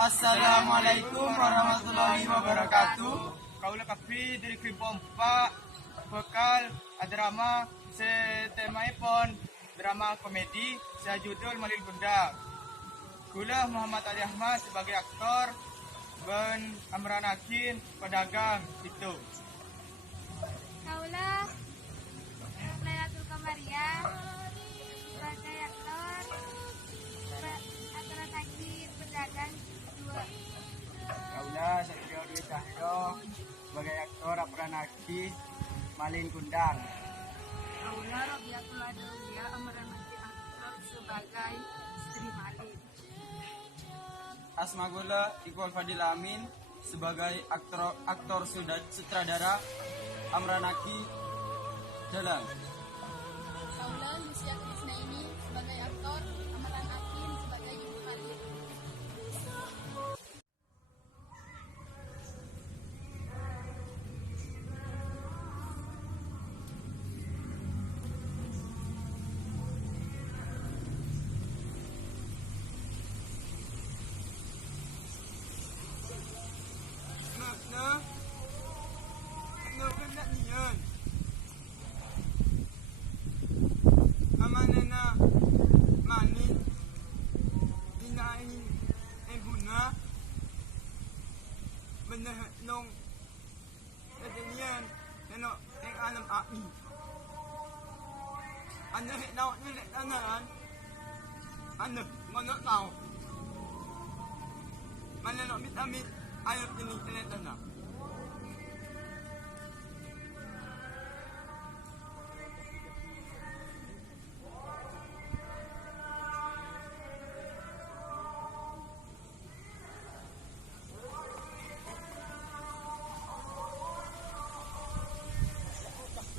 Assalamualaikum warahmatullahi wabarakatuh. Kaulah kapi dari Krimpompa bekal drama setemaipon drama komedi sejudul Malin Kundang. Kula Muhammad Ali Ahmad sebagai aktor ben Amran Akin pedagang itu. Kaulah Lailatul Kamaria sebagai aktor Amran Akin pedagang dua. Kaulah Satrio Dwi Cahyo sebagai aktor Amran Akin Malin Kundang. Kaulah Robiatul Adawiyah Amran Akin aktor sebagai istri Malin. Asmagula Iqbal Fadil Amin sebagai aktor sutradara Amran Akin Dalang. Kaulah Lucia Krisnaini sebagai aktor Amran Akin sebagai ibu Malin. No kena niyan. Amana na mani dinain buna nong niyan ano ang alam ai. Ano daw ni anan. Ano ngono tao. Manano mit ayaw tinitilitan na.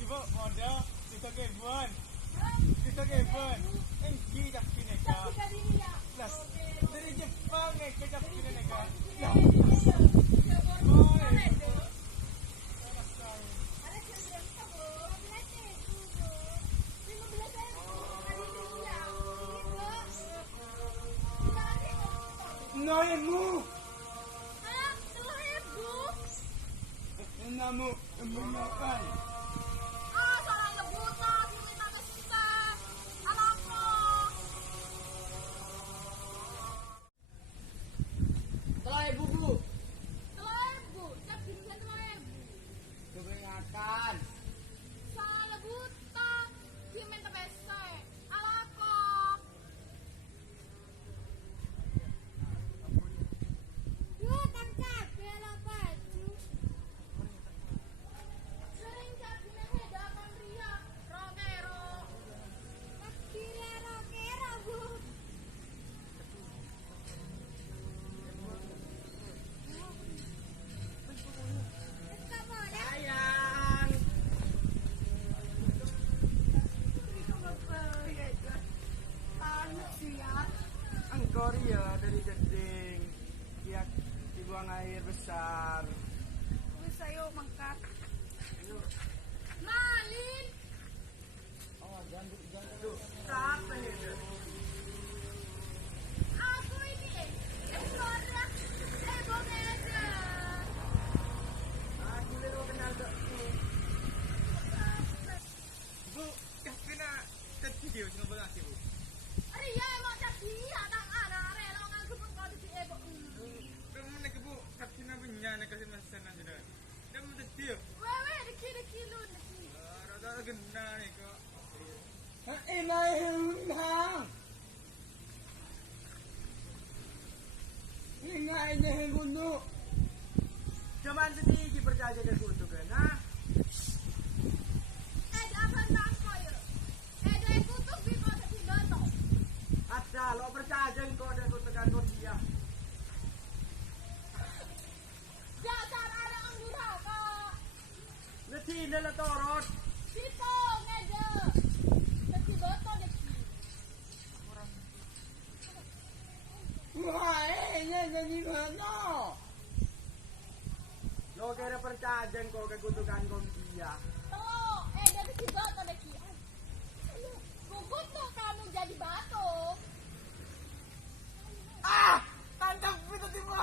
Ibu, model, kita Kevin. Enggi dah kini kah? Plus, dari Jepang kita kini kah? Noimu, namu memakan. Seorang ngebuta, sini tak bisa. Alako. Telah ibu bu, Telebu, cak bisa telebu. kebanyakan. Salah buta, kimen tebese. Alako. Yuk, tangkap, bela baju. Sering cabine hedapan ria, rokero. Gila rokero, Bu. Sayang. Angkor ya dari jeding. Dia dibuang air besar. Bisa yuk mangkat. Malin. Siapa ini? Aku ini Eksoria Ebo Manager. Aku lelo kenal tak tu. Bu, dah kena video dengan bola si bu. Ari ya emang jadi adang ada rela ngaku pun kau di Ebo. Kamu nak bu, tak kena punya nak kasih masa nanti dah. Dah mesti dia. Wewe deki lu deki. Rada kena ni kau. Inai hang. Inai nih gundu. Cuman sedikit percaya dengan kutu kan, ha? Apa tak kau ya? Ada kutuk di kau di goto. Ada, lo percaya kau ada kutu kan kau dia. Jangan ada anggura kau. Nanti dia lah torot. Situ ngaja. Deki goto deki. Wah, ini jadi mana? Lo kira percaya kau ke kutu kan kau dia. Oh, dari si goto deki. Kukutuk kamu jadi batu. Ah, tantang itu tiba.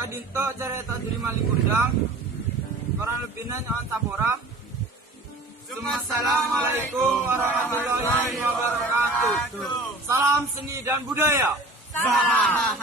kadinto cerita diri malikundang. Kurang lebihnya nyawan sabora. Assalamualaikum warahmatullahi wabarakatuh. Salam seni dan budaya. Salam.